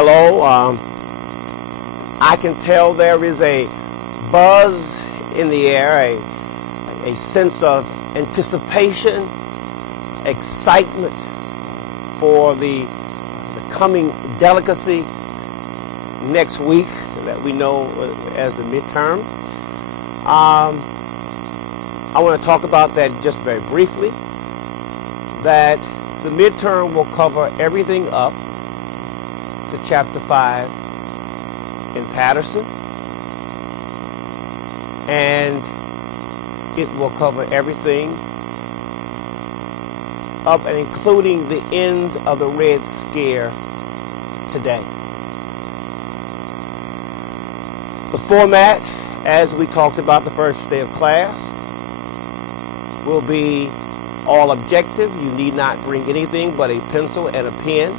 Hello. I can tell there is a buzz in the air, a sense of anticipation, excitement for the coming delicacy next week that we know as the midterm. I want to talk about that just very briefly, that the midterm will cover everything up to Chapter 5 in Patterson, and it will cover everything up and including the end of the Red Scare today. The format, as we talked about the first day of class, will be all objective. You need not bring anything but a pencil and a pen.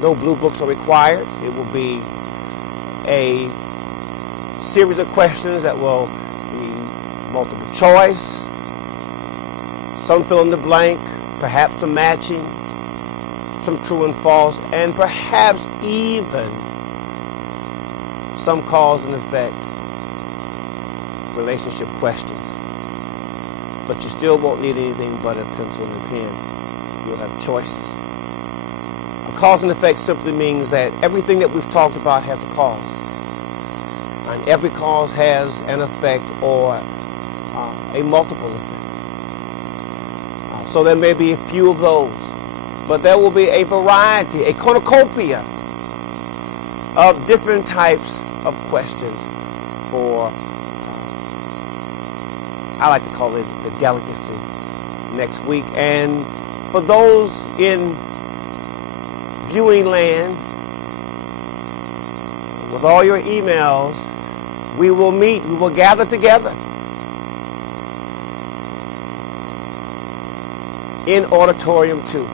No blue books are required. It will be a series of questions that will be multiple choice, some fill in the blank, perhaps some matching, some true and false, and perhaps even some cause and effect relationship questions. But you still won't need anything but a pencil and a pen. You'll have choices. A cause and effect simply means that everything that we've talked about has a cause. And every cause has an effect or a multiple effect. So there may be a few of those, but there will be a variety, a cornucopia of different types of questions for, I like to call it the delicacy next week. And for those in viewing land, with all your emails, we will meet, we will gather together in Auditorium 2.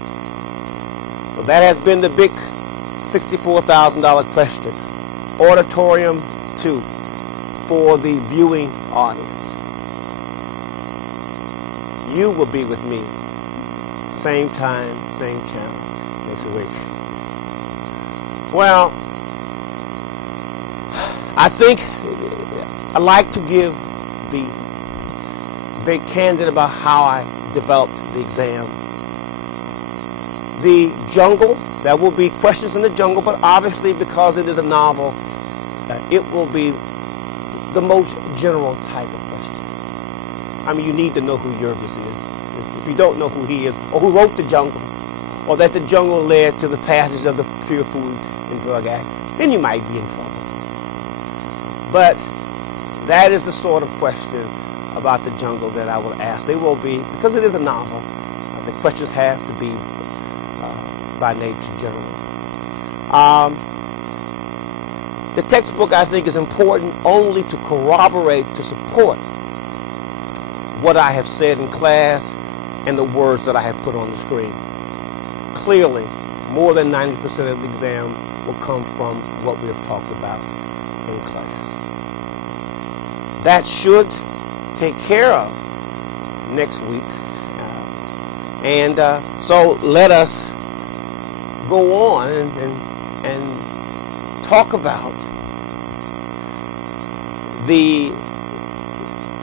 So that has been the big $64,000 question. Auditorium 2 for the viewing audience. You will be with me, same time, same channel, next week. Well, I think I like to be very candid about how I developed the exam. The jungle, there will be questions in the jungle, but obviously because it is a novel, it will be the most general type of question. I mean, you need to know who Yergis is. If you don't know who he is, or who wrote the jungle, or that the jungle led to the passage of the Pure Food and Drug Act, then you might be in trouble. But that is the sort of question about the jungle that I will ask. They will be, because it is a novel, the questions have to be by nature general. The textbook, I think, is important only to corroborate, to support what I have said in class and the words that I have put on the screen. Clearly, more than 90% of the exam will come from what we have talked about in class. That should take care of next week. So let us go on and talk about the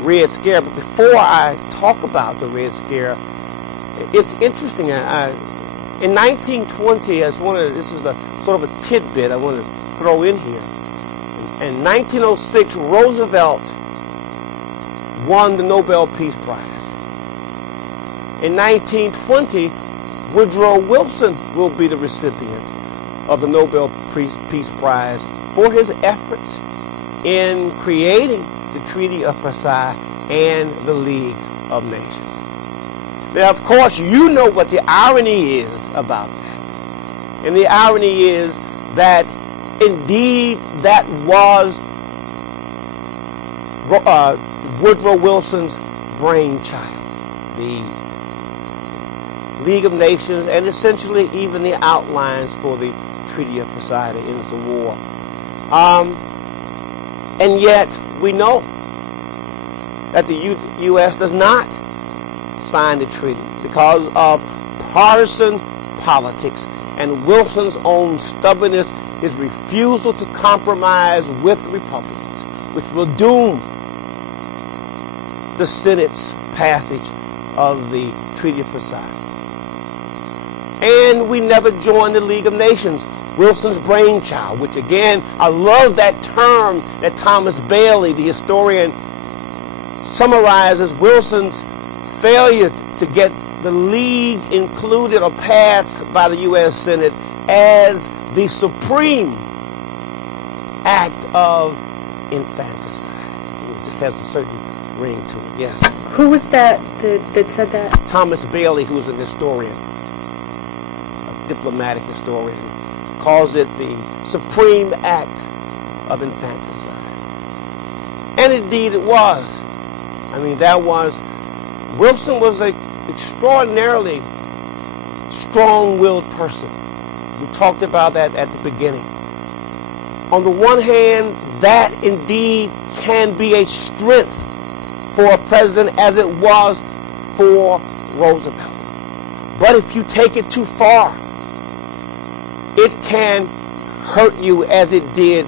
Red Scare. But before I talk about the Red Scare, it's interesting. In 1920, this is a sort of a tidbit I want to throw in here. In 1906, Roosevelt won the Nobel Peace Prize. In 1920, Woodrow Wilson will be the recipient of the Nobel Peace Prize for his efforts in creating the Treaty of Versailles and the League of Nations. Now, of course, you know what the irony is about that. And the irony is that indeed that was Woodrow Wilson's brainchild, the League of Nations, and essentially even the outlines for the Treaty of Versailles that ends the war. And yet we know that the U.S. does not sign the treaty because of partisan politics, and Wilson's own stubbornness, his refusal to compromise with the Republicans, which will doom the Senate's passage of the Treaty of Versailles. And we never joined the League of Nations, Wilson's brainchild, which again, I love that term that Thomas Bailey, the historian, summarizes Wilson's failure to get the League included or passed by the U.S. Senate as the supreme act of infanticide. It just has a certain ring to it, yes. Who was that said that? Thomas Bailey, who's an historian, a diplomatic historian, calls it the supreme act of infanticide. And indeed it was. I mean, Wilson was an extraordinarily strong-willed person. We talked about that at the beginning. On the one hand, that indeed can be a strength for a president as it was for Roosevelt. But if you take it too far, it can hurt you as it did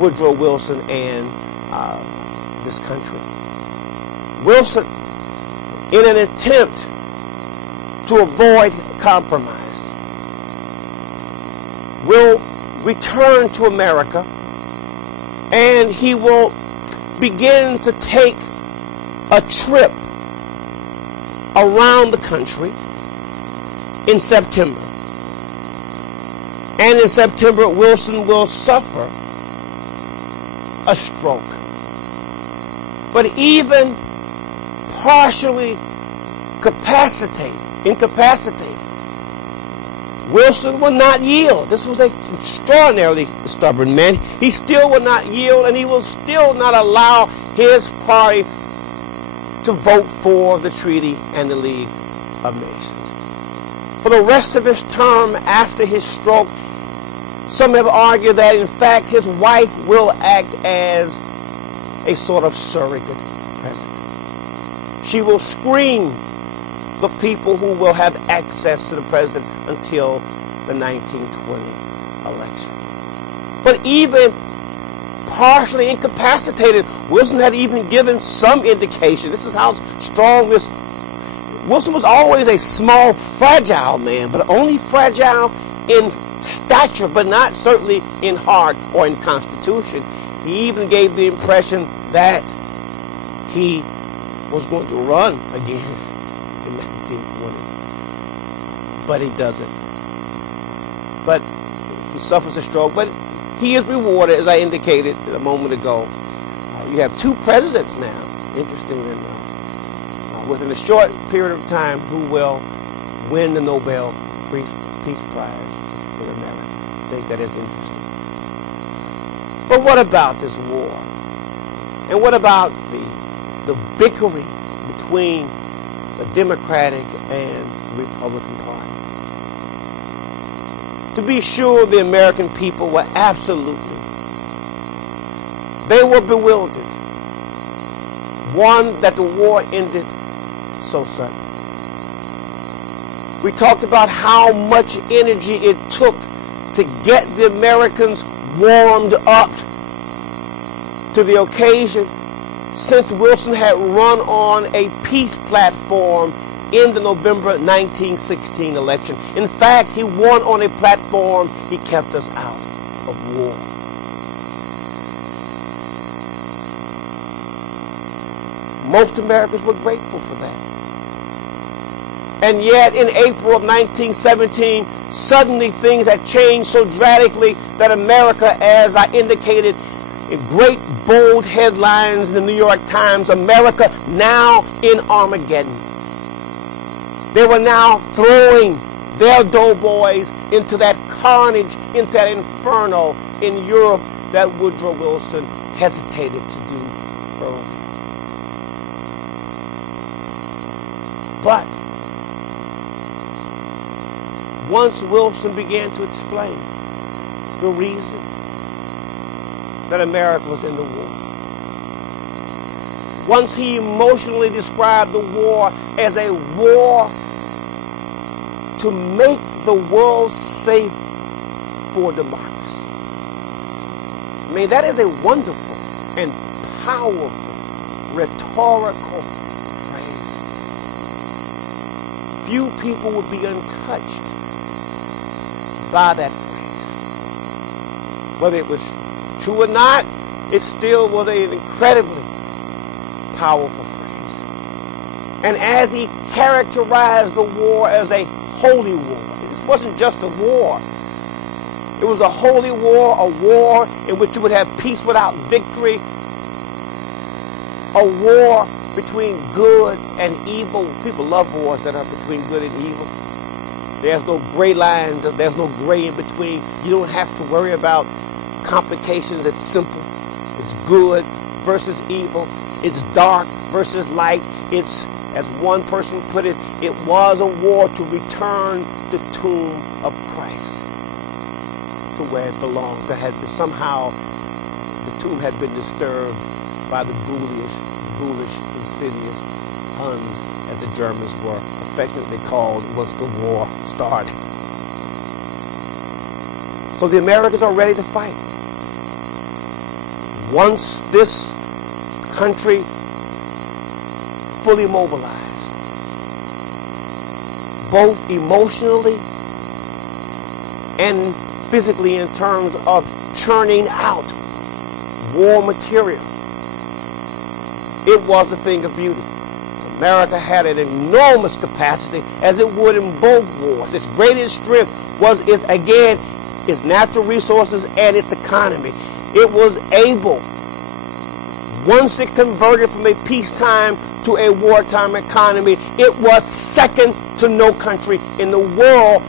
Woodrow Wilson and this country. Wilson, in an attempt to avoid compromise, will return to America, and he will begin to take a trip around the country in September. And in September, Wilson will suffer a stroke. But even partially incapacitated, Wilson will not yield. This was an extraordinarily stubborn man. He still will not yield, and he will still not allow his party to vote for the treaty and the League of Nations. For the rest of his term after his stroke, some have argued that, in fact, his wife will act as a sort of surrogate president. She will screen the people who will have access to the president until the 1920 election. But even partially incapacitated, Wilson had even given some indication. This is how strong this... Wilson was always a small, fragile man, but only fragile in stature, but not certainly in heart or in constitution. He even gave the impression that he was going to run again in 1920. But he doesn't. But he suffers a stroke. But he is rewarded, as I indicated a moment ago. You have two presidents now, interestingly enough, within a short period of time, who will win the Nobel Peace Prize in America. I think that is interesting. But what about this war? And what about the bickering between the Democratic and Republican Party? To be sure, the American people were they were bewildered. One, that the war ended so suddenly. We talked about how much energy it took to get the Americans warmed up to the occasion, since Wilson had run on a peace platform in the November 1916 election. In fact, he won on a platform, he kept us out of war. Most Americans were grateful for that. And yet, in April of 1917, suddenly things had changed so dramatically that America, as I indicated in great bold headlines in the New York Times, America now in Armageddon. They were now throwing their doughboys into that carnage, into that inferno in Europe that Woodrow Wilson hesitated to do early. But once Wilson began to explain the reason that America was in the war, once he emotionally described the war as a war to make the world safe for democracy. I mean, that is a wonderful and powerful rhetorical phrase. Few people would be untouched by that phrase. Whether it was true or not, it still was an incredibly powerful phrase. And as he characterized the war as a holy war, this wasn't just a war. It was a holy war, a war in which you would have peace without victory, a war between good and evil. People love wars that are between good and evil. There's no gray line, there's no gray in between. You don't have to worry about complications. It's simple. It's good versus evil. It's dark versus light. It's, as one person put it, it was a war to return the tomb of Christ to where it belongs. That had been, somehow the tomb had been disturbed by the ghoulish, insidious Huns, as the Germans were affectionately called once the war started. So the Americans are ready to fight. Once this country fully mobilized, both emotionally and physically in terms of churning out war material, it was a thing of beauty. America had an enormous capacity, as it would in both wars. Its greatest strength was, its natural resources and its economy. It was able, once it converted from a peacetime to a wartime economy, it was second to no country in the world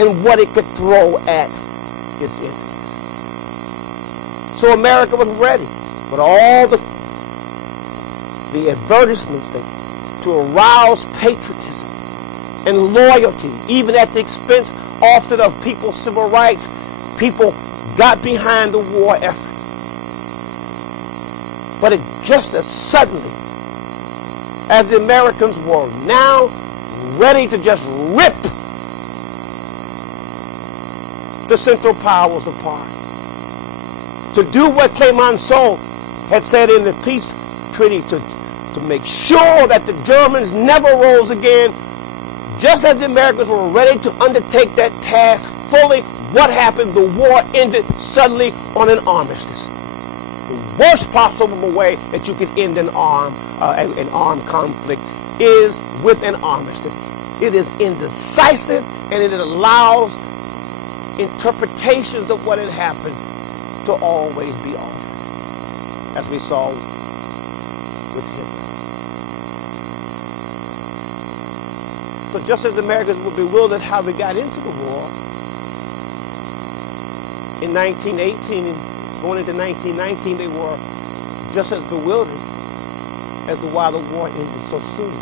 in what it could throw at its enemies. So America was ready, but all the advertisements to arouse patriotism and loyalty, even at the expense often of people's civil rights, people got behind the war effort. But it just as suddenly as the Americans were now ready to just rip the Central Powers apart, to do what Clemenceau had said in the peace treaty, to make sure that the Germans never rose again. Just as the Americans were ready to undertake that task fully, what happened? The war ended suddenly on an armistice. The worst possible way that you could end an armed conflict is with an armistice. It is indecisive, and it allows interpretations of what had happened to always be altered, as we saw with Hitler. So just as the Americans were bewildered how we got into the war, in 1918 and going into 1919, they were just as bewildered as to why the war ended so soon,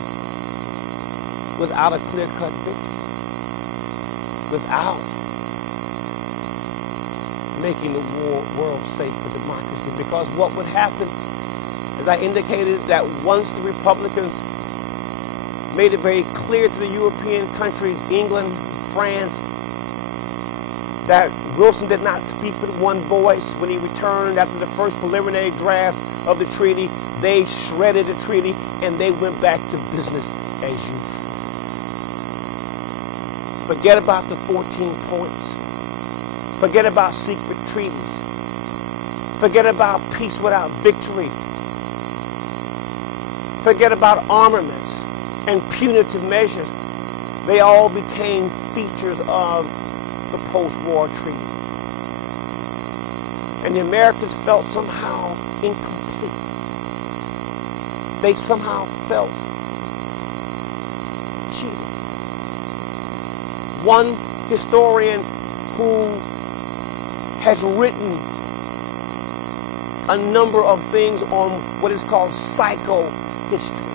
without a clear-cut victory, without making the world safe for democracy. Because what would happen, as I indicated, that once the Republicans made it very clear to the European countries, England, France, that Wilson did not speak with one voice. When he returned after the first preliminary draft of the treaty, they shredded the treaty and they went back to business as usual. Forget about the 14 points. Forget about secret treaties. Forget about peace without victory. Forget about armaments and punitive measures. They all became features of the post-war treaty. And the Americans felt somehow incomplete. They somehow felt cheated. One historian who has written a number of things on what is called psychohistory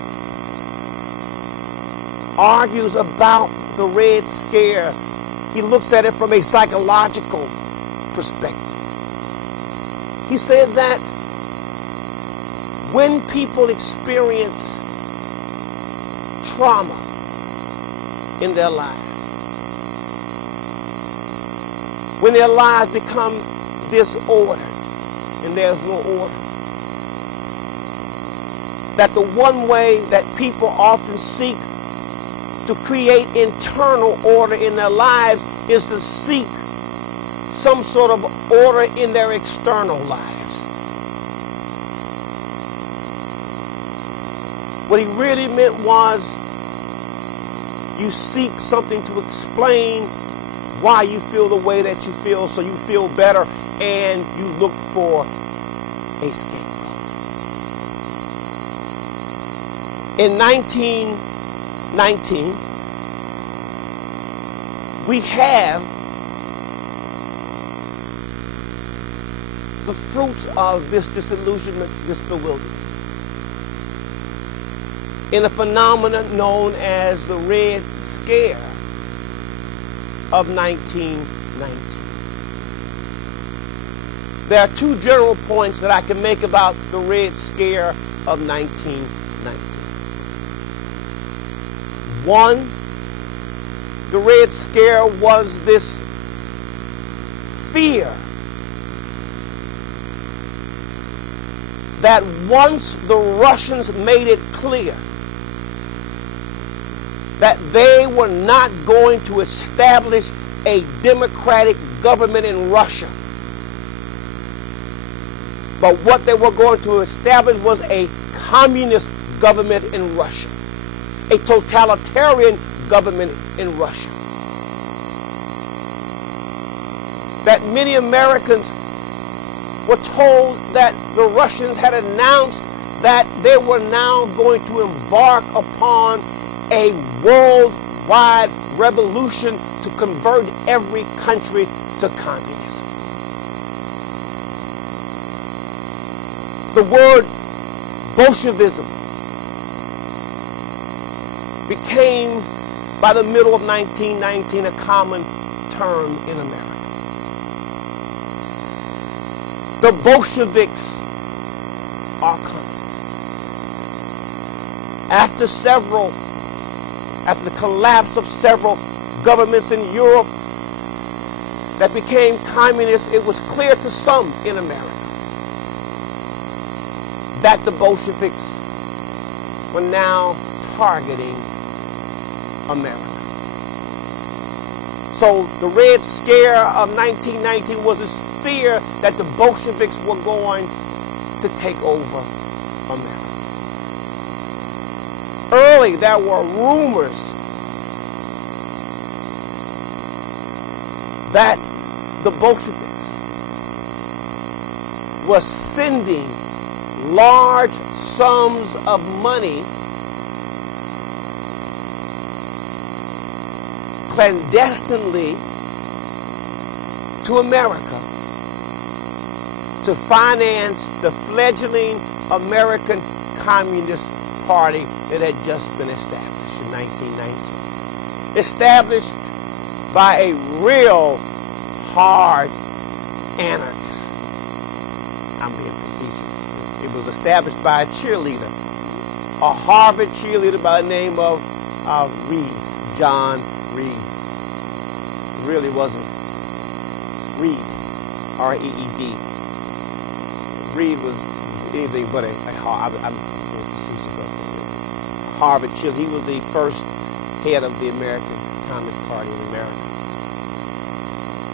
argues about the Red Scare. He looks at it from a psychological perspective. He said that when people experience trauma in their lives. When their lives become disordered and there's no order. That the one way that people often seek to create internal order in their lives is to seek some sort of order in their external lives. What he really meant was you seek something to explain why you feel the way that you feel, so you feel better, and you look for a scapegoat. In 1919, we have the fruits of this disillusionment, this bewilderment, in a phenomenon known as the Red Scare of 1919. There are two general points that I can make about the Red Scare of 1919. One, the Red Scare was this fear that once the Russians made it clear that they were not going to establish a democratic government in Russia, but what they were going to establish was a communist government in Russia, a totalitarian government in Russia. That many Americans were told that the Russians had announced that they were now going to embark upon a worldwide revolution to convert every country to communism. The word Bolshevism became, by the middle of 1919, a common term in America. The Bolsheviks are coming. After the collapse of several governments in Europe that became communist, it was clear to some in America that the Bolsheviks were now targeting America. So the Red Scare of 1919 was this fear that the Bolsheviks were going to take over America. Early, there were rumors that the Bolsheviks were sending large sums of money clandestinely to America to finance the fledgling American Communist Party that had just been established in 1919. Established by a real hard anarchist. I'm being facetious. It was established by a cheerleader, a Harvard cheerleader by the name of Reed, John Reed. It really wasn't Reed, R-E-E-D. Reed was anything but a Harvard cheerleader. He was the first head of the American Communist Party in America.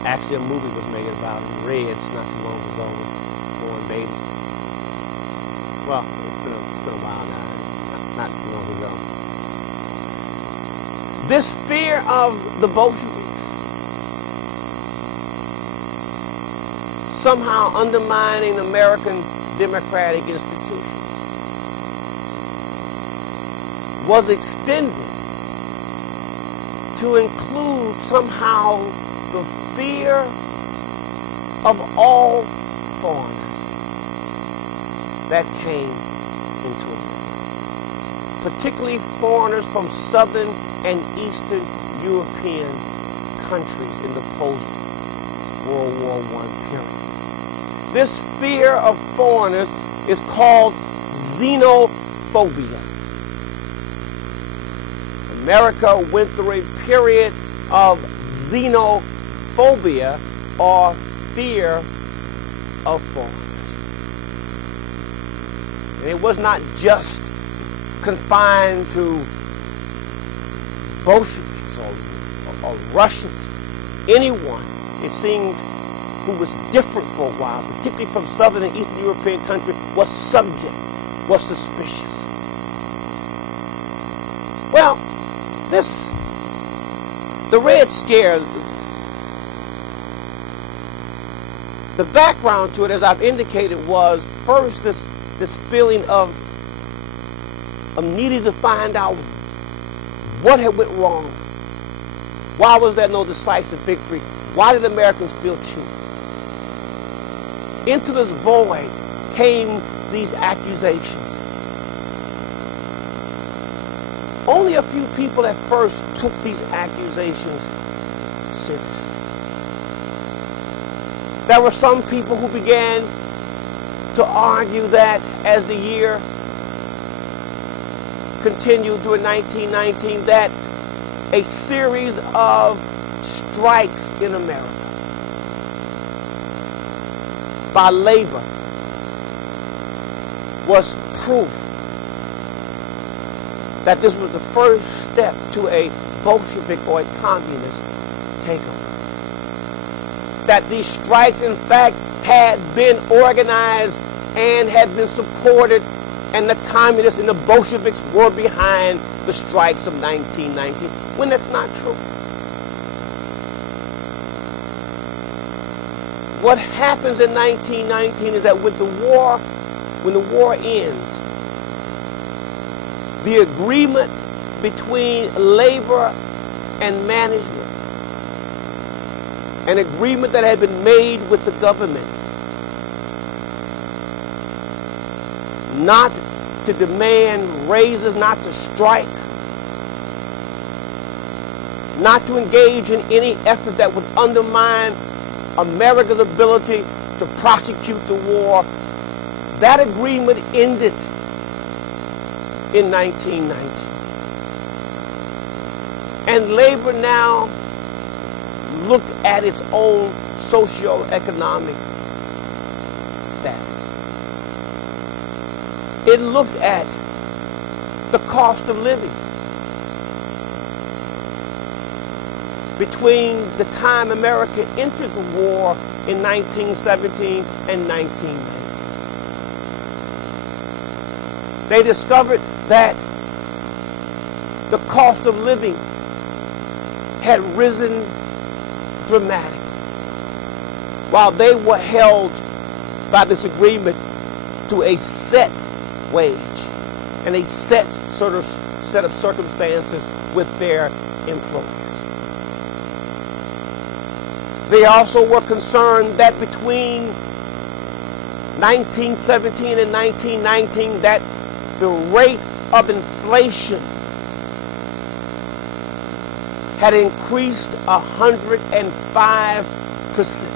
Actually, a movie was made about him, Reds, not too long ago, with Warren Beatty. Well, it's been a while now, not too long ago. This fear of the Bolsheviks somehow undermining American democratic institutions was extended to include somehow the fear of all foreigners that came into America, particularly foreigners from Southern and Eastern European countries in the post-World War I period. This fear of foreigners is called xenophobia. America went through a period of xenophobia, or fear of foreigners. And it was not just confined to Bolsheviks or Russians. Anyone, it seemed, who was different for a while, particularly from Southern and Eastern European countries, was subject, was suspicious. Well, the Red Scare, the background to it, as I've indicated, was first this feeling of needing to find out what had went wrong. Why was there no decisive victory? Why did Americans feel cheated? Into this void came these accusations. Only a few people at first took these accusations seriously. There were some people who began to argue that as the year continued during 1919, that a series of strikes in America by labor was proof that this was the first step to a Bolshevik or a communist takeover. That these strikes, in fact, had been organized and had been supported, and the communists and the Bolsheviks were behind the strikes of 1919, when that's not true. What happens in 1919 is that when the war ends, the agreement between labor and management, an agreement that had been made with the government, not to demand raises, not to strike, not to engage in any effort that would undermine America's ability to prosecute the war. That agreement ended in 1919. And labor now looked at its own socio-economic status. It looked at the cost of living between the time America entered the war in 1917 and 1919. They discovered that the cost of living had risen dramatically, while they were held by this agreement to a set wage and a set of circumstances with their employers. They also were concerned that between 1917 and 1919, that the rate of inflation had increased 105%,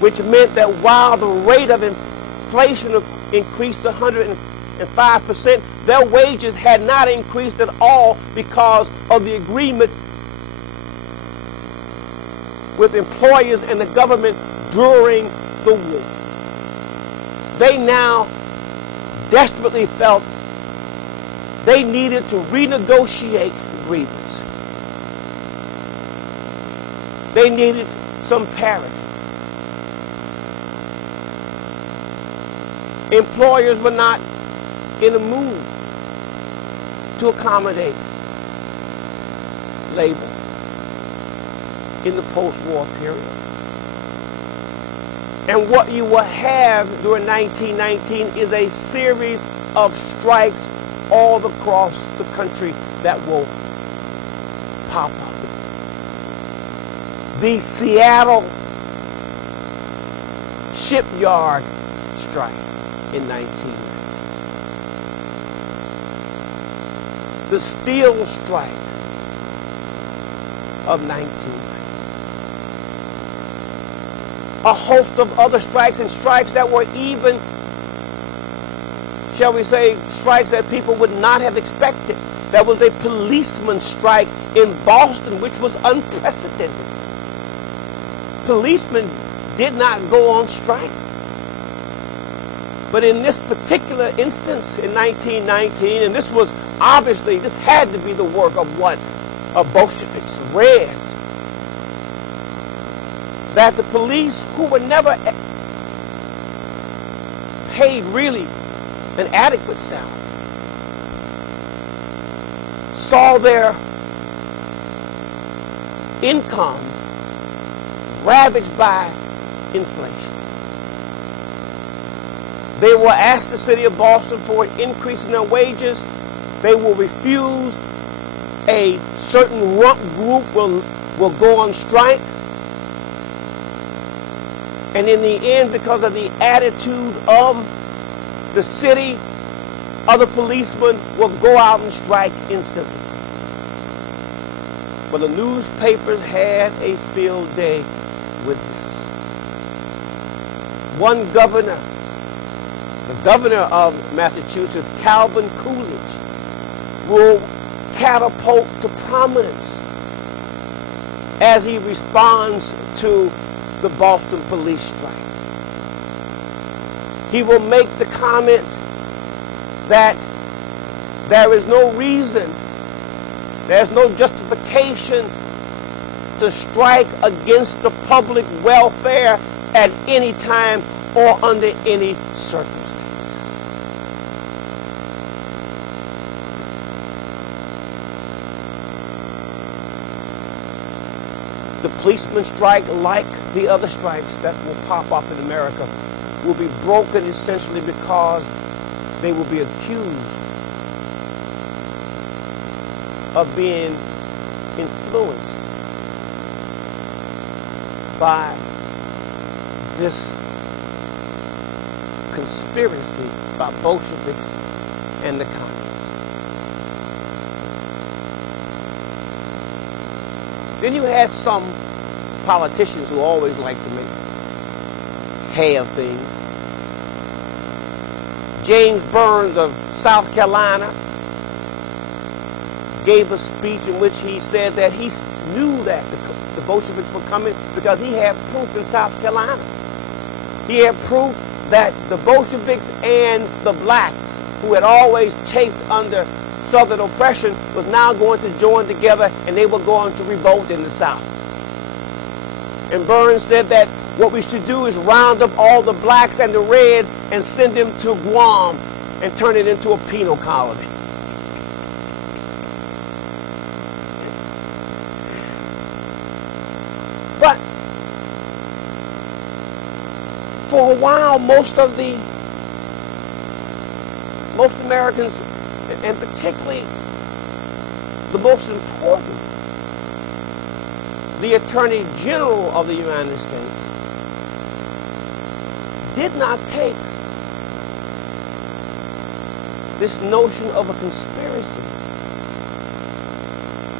which meant that while the rate of inflation increased 105%, their wages had not increased at all because of the agreement with employers and the government during the war. They now desperately felt they needed to renegotiate agreements. They needed some parity. Employers were not in a mood to accommodate labor in the post-war period. And what you will have during 1919 is a series of strikes all across the country that will pop up. The Seattle shipyard strike in 1919. The steel strike of 1919. A host of other strikes, and strikes that were even shall we say, strikes that people would not have expected. There was a policeman strike in Boston, which was unprecedented. Policemen did not go on strike. But in this particular instance, in 1919, and this was obviously, this had to be the work of what? Of Bolsheviks, Reds. That the police, who were never paid really an adequate salary, saw their income ravaged by inflation. They will ask the city of Boston for an increase in their wages. They will refuse. A certain rump group will go on strike. And in the end, because of the attitude of the city, other policemen will go out and strike in sympathy. But the newspapers had a field day with this. One governor, the governor of Massachusetts, Calvin Coolidge, will catapult to prominence as he responds to the Boston police strike. He will make the comment that there is no reason, there's no justification to strike against the public welfare at any time or under any circumstances. The policeman strike, like the other strikes that will pop up in America, will be broken essentially because they will be accused of being influenced by this conspiracy by Bolsheviks and the communists. Then you had some politicians who always like to make hay of things. James Burns of South Carolina gave a speech in which he said that he knew that the Bolsheviks were coming because he had proof in South Carolina. He had proof that the Bolsheviks and the blacks, who had always chafed under Southern oppression, was now going to join together and they were going to revolt in the South. And Burns said that what we should do is round up all the blacks and the reds and send them to Guam and turn it into a penal colony. But for a while, most Americans, and particularly the most important, the Attorney General of the United States, did not take this notion of a conspiracy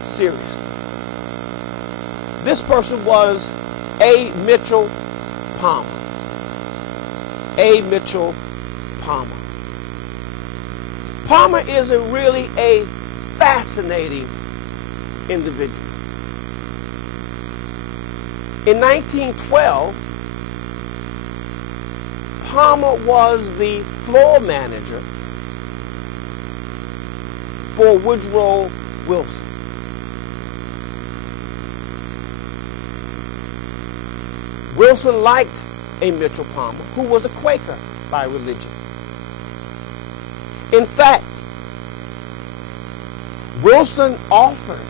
seriously. This person was A. Mitchell Palmer. A. Mitchell Palmer. Palmer is really a fascinating individual. In 1912, Palmer was the floor manager for Woodrow Wilson. Wilson liked a Mitchell Palmer, who was a Quaker by religion. In fact, Wilson offered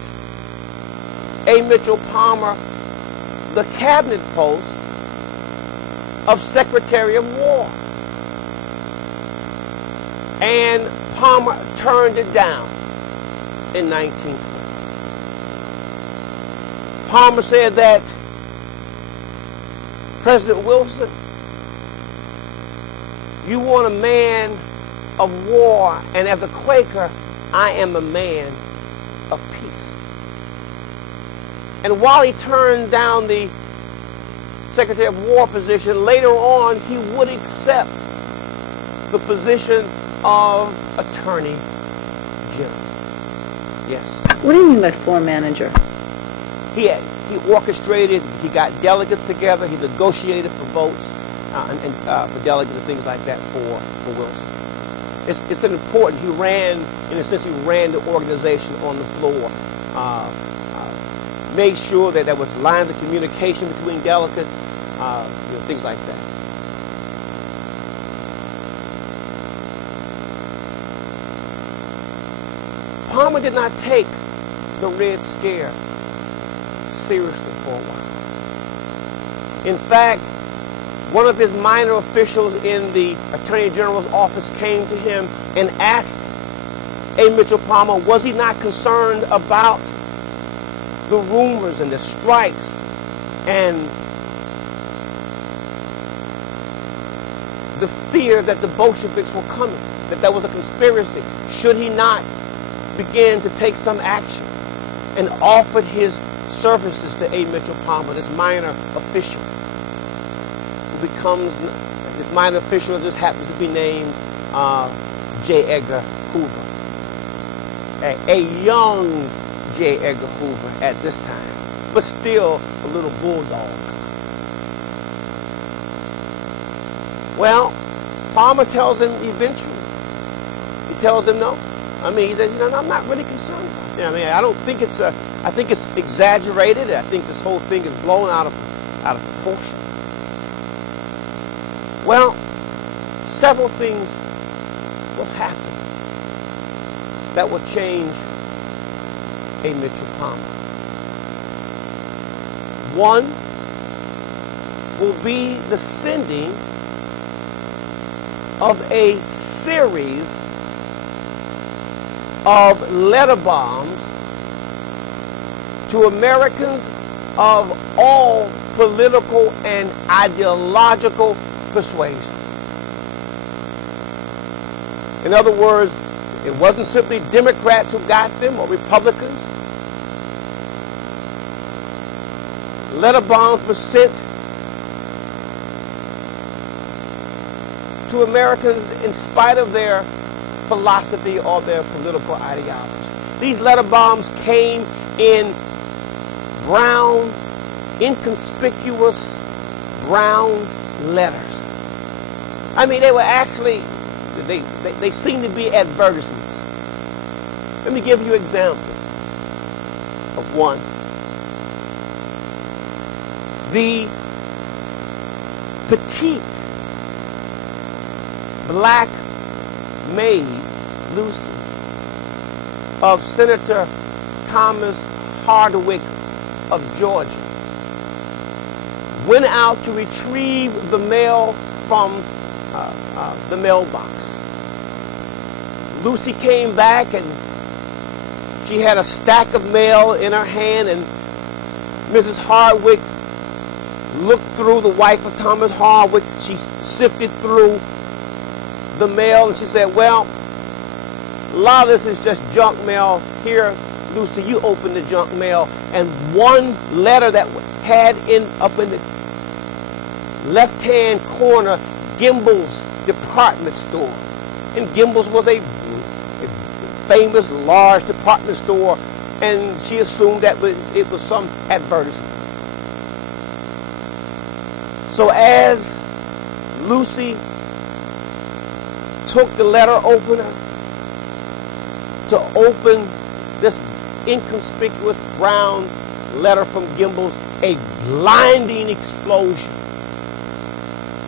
A. Mitchell Palmer the cabinet post of Secretary of War. And Palmer turned it down in 1920. Palmer said that, President Wilson, you want a man of war, and as a Quaker, I am a man of peace. And while he turned down the Secretary of War position, later on he would accept the position of Attorney General. Yes. What do you mean by floor manager? He orchestrated, he got delegates together, he negotiated for votes and for delegates and things like that for Wilson. It's an important, he ran, in a sense, he ran the organization on the floor. Made sure that there was lines of communication between delegates, things like that. Palmer did not take the Red Scare seriously for a while. In fact, one of his minor officials in the Attorney General's office came to him and asked A. Mitchell Palmer, was he not concerned about the rumors and the strikes and the fear that the Bolsheviks were coming, that there was a conspiracy? Should he not begin to take some action? And offered his services to A. Mitchell Palmer, this minor official, who becomes, this minor official just happens to be named J. Edgar Hoover. A young J. Edgar Hoover at this time, but still a little bulldog. Well, Palmer tells him eventually, he tells him no. I mean, he says, I'm not really concerned about it. I mean, I don't think it's I think it's exaggerated. I think this whole thing is blown out of proportion. Well, several things will happen that will change A. Mitchell Palmer. One will be the sending of a series of letter bombs to Americans of all political and ideological persuasion. In other words, it wasn't simply Democrats who got them or Republicans. Letter bombs were sent to Americans in spite of their philosophy or their political ideology. These letter bombs came in brown, inconspicuous brown letters. I mean, they were actually, they seemed to be advertisements. Let me give you an example of one. The petite black maid, Lucy, of Senator Thomas Hardwick of Georgia, went out to retrieve the mail from the mailbox. Lucy came back and she had a stack of mail in her hand, and Mrs. Hardwick looked through, the wife of Thomas Hardwick, she sifted through the mail and she said, well, a lot of this is just junk mail. Here, Lucy, you open the junk mail. And one letter that had up in the left-hand corner, Gimbel's department store. And Gimbel's was a famous large department store, and she assumed that it was some advertisement. So as Lucy took the letter opener to open this inconspicuous brown letter from Gimbel's, a blinding explosion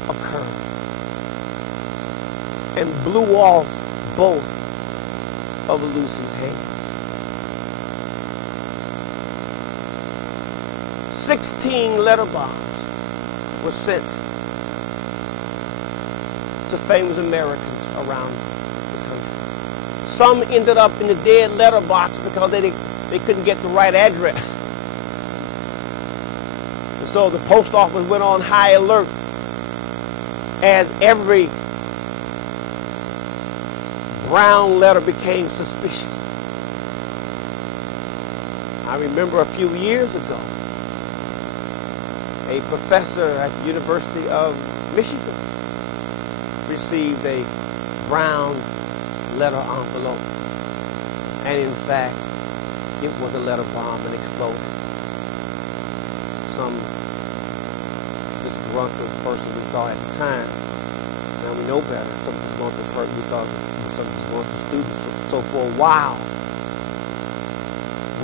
occurred and blew off both of Lucy's hands. 16 letter bombs were sent to famous Americans around the country. Some ended up in the dead letter box because they couldn't get the right address. And so the post office went on high alert as every brown letter became suspicious. I remember a few years ago, a professor at the University of Michigan received a brown letter envelope. And in fact, it was a letter bomb and exploded. Some disgruntled person we thought at the time, now we know better, some disgruntled person we thought was some disgruntled students. So for a while,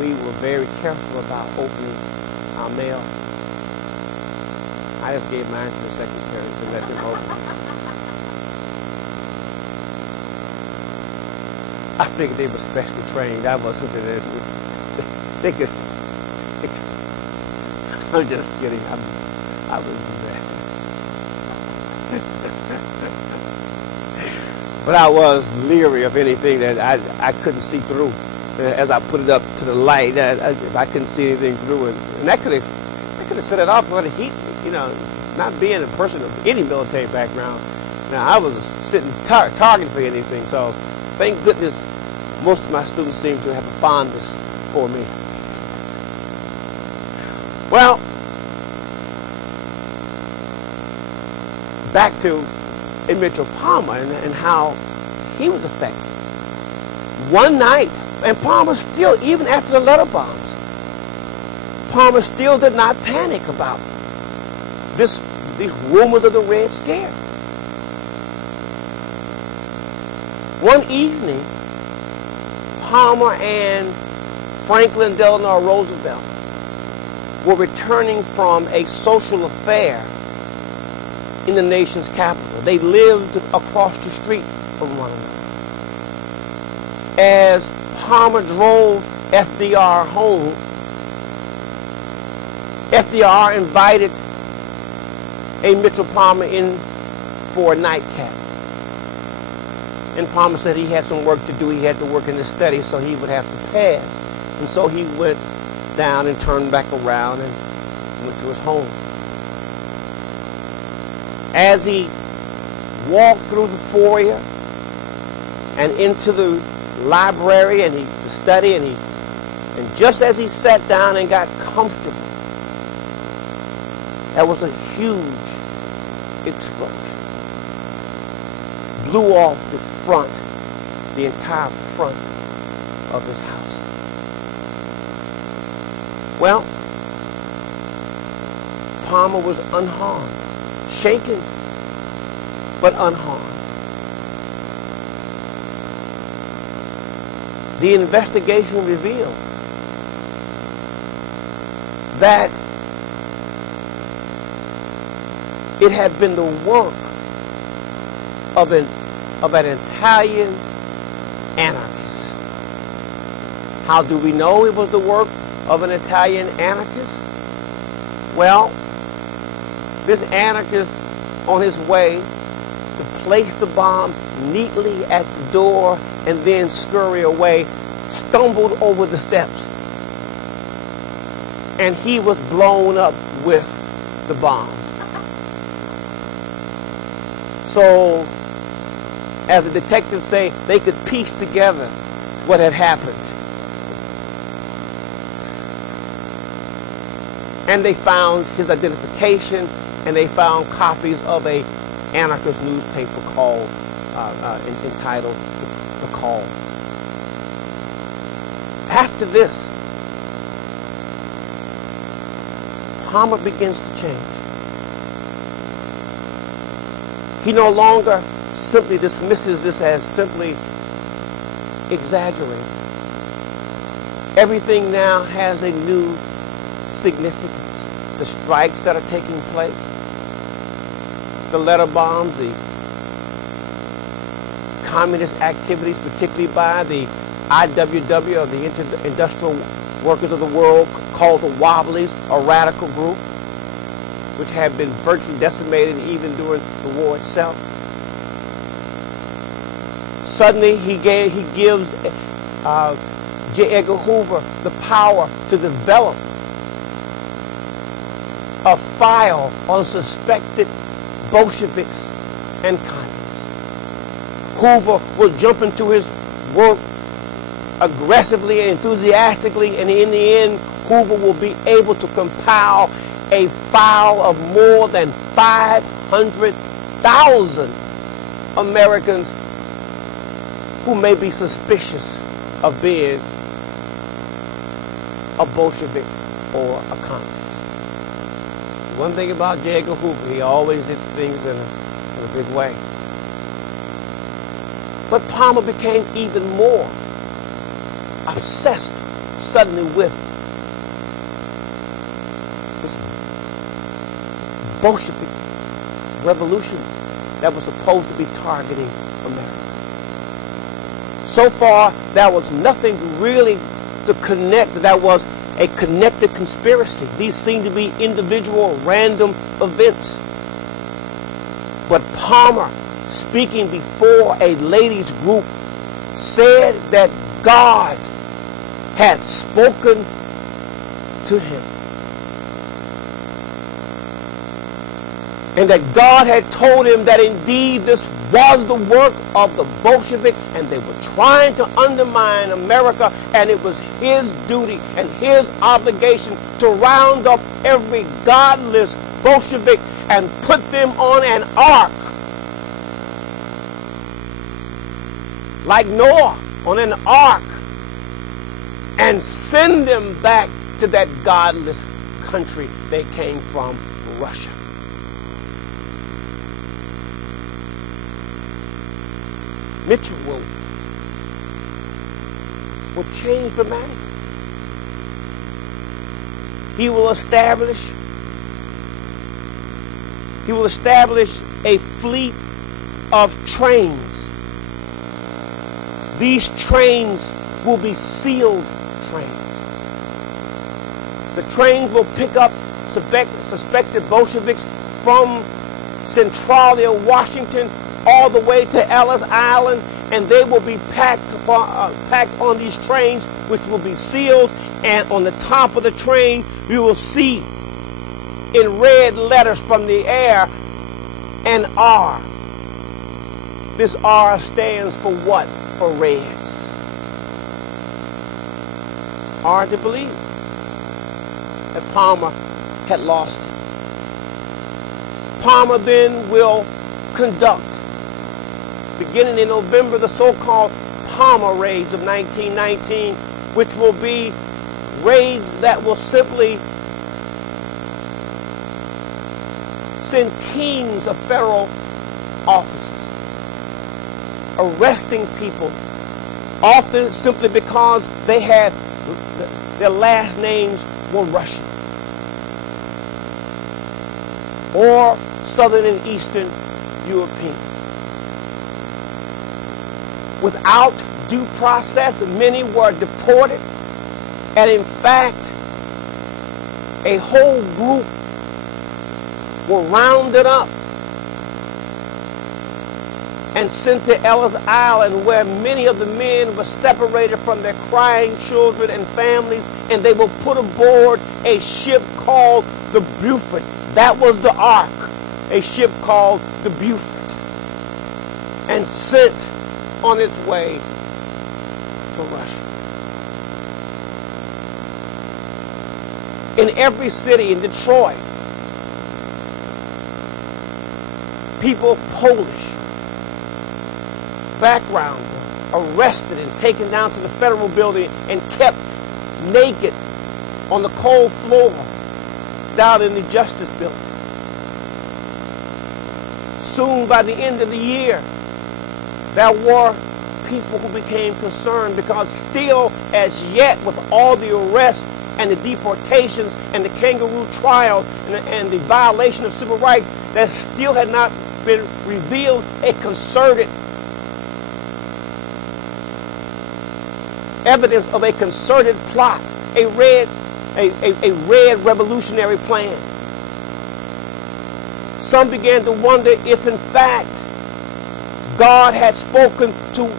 we were very careful about opening our mail. I just gave mine to the secretary to let them open it. I figured they were specially trained. I wasn't. They could. I'm just kidding. I wouldn't do that. But I was leery of anything that I couldn't see through. As I put it up to the light, I couldn't see anything through it, and that could have set it off. But he, not being a person of any military background, now I was sitting target for anything. So thank goodness most of my students seem to have a fondness for me. Well, back to Mitchell Palmer and how he was affected. One night, and Palmer still, even after the letter bombs, Palmer still did not panic about these rumors of the Red Scare. One evening, Palmer and Franklin Delano Roosevelt were returning from a social affair in the nation's capital. They lived across the street from one another. As Palmer drove FDR home, FDR invited a Mitchell Palmer in for a nightcap. And Palmer said he had some work to do. He had to work in his study, so he would have to pass. And so he went down and turned back around and went to his home. As he walked through the foyer and into the library and the study, and just as he sat down and got comfortable, there was a huge explosion. Blew off the entire front of his house. Well, Palmer was unharmed, shaken, but unharmed. The investigation revealed that it had been the work of an Italian anarchist. How do we know it was the work of an Italian anarchist? Well, this anarchist, on his way to place the bomb neatly at the door and then scurry away, stumbled over the steps. And he was blown up with the bomb. So, as the detectives say, they could piece together what had happened. And they found his identification, and they found copies of a anarchist newspaper called, entitled The Call. After this, Palmer begins to change. He no longer simply dismisses this as simply exaggerating. Everything now has a new significance. The strikes that are taking place, the letter bombs, the communist activities, particularly by the IWW, or the Industrial Workers of the World, called the Wobblies, a radical group, which had been virtually decimated even during the war itself. Suddenly, he gives J. Edgar Hoover the power to develop a file on suspected Bolsheviks and communists. Hoover will jump into his work aggressively and enthusiastically, and in the end, Hoover will be able to compile a file of more than 500,000 Americans who may be suspicious of being a Bolshevik or a communist. One thing about J. Edgar Hoover, he always did things in a big way. But Palmer became even more obsessed suddenly with this Bolshevik revolution that was supposed to be targeting America. So far, there was nothing really to connect. That was a connected conspiracy. These seemed to be individual, random events. But Palmer, speaking before a ladies' group, said that God had spoken to him. And that God had told him that indeed this was the work of the Bolshevik, and they were trying to undermine America, and it was his duty and his obligation to round up every godless Bolshevik and put them on an ark, like Noah on an ark, and send them back to that godless country they came from, Russia. Mitchell will change dramatically. He will establish a fleet of trains. These trains will be sealed trains. The trains will pick up suspected Bolsheviks from Centralia, Washington, all the way to Ellis Island, and they will be packed on these trains, which will be sealed. And on the top of the train, you will see in red letters from the air an R. This R stands for what? For Reds. Hard to believe that Palmer had lost it. Palmer then will conduct, beginning in November, the so-called Palmer raids of 1919, which will be raids that will simply send teams of federal officers arresting people, often simply because they had their last names were Russian or Southern and Eastern European. Without due process, many were deported, and in fact, a whole group were rounded up and sent to Ellis Island, where many of the men were separated from their crying children and families, and they were put aboard a ship called the Beaufort. That was the Ark, a ship called the Beaufort, and sent on its way to Russia. In every city, in Detroit, people of Polish background were arrested and taken down to the federal building and kept naked on the cold floor down in the Justice Building. Soon, by the end of the year, there were people who became concerned, because still as yet, with all the arrests and the deportations and the kangaroo trials and the violation of civil rights, there still had not been revealed a concerted evidence of a concerted plot, a red revolutionary plan. Some began to wonder if, in fact, God had spoken to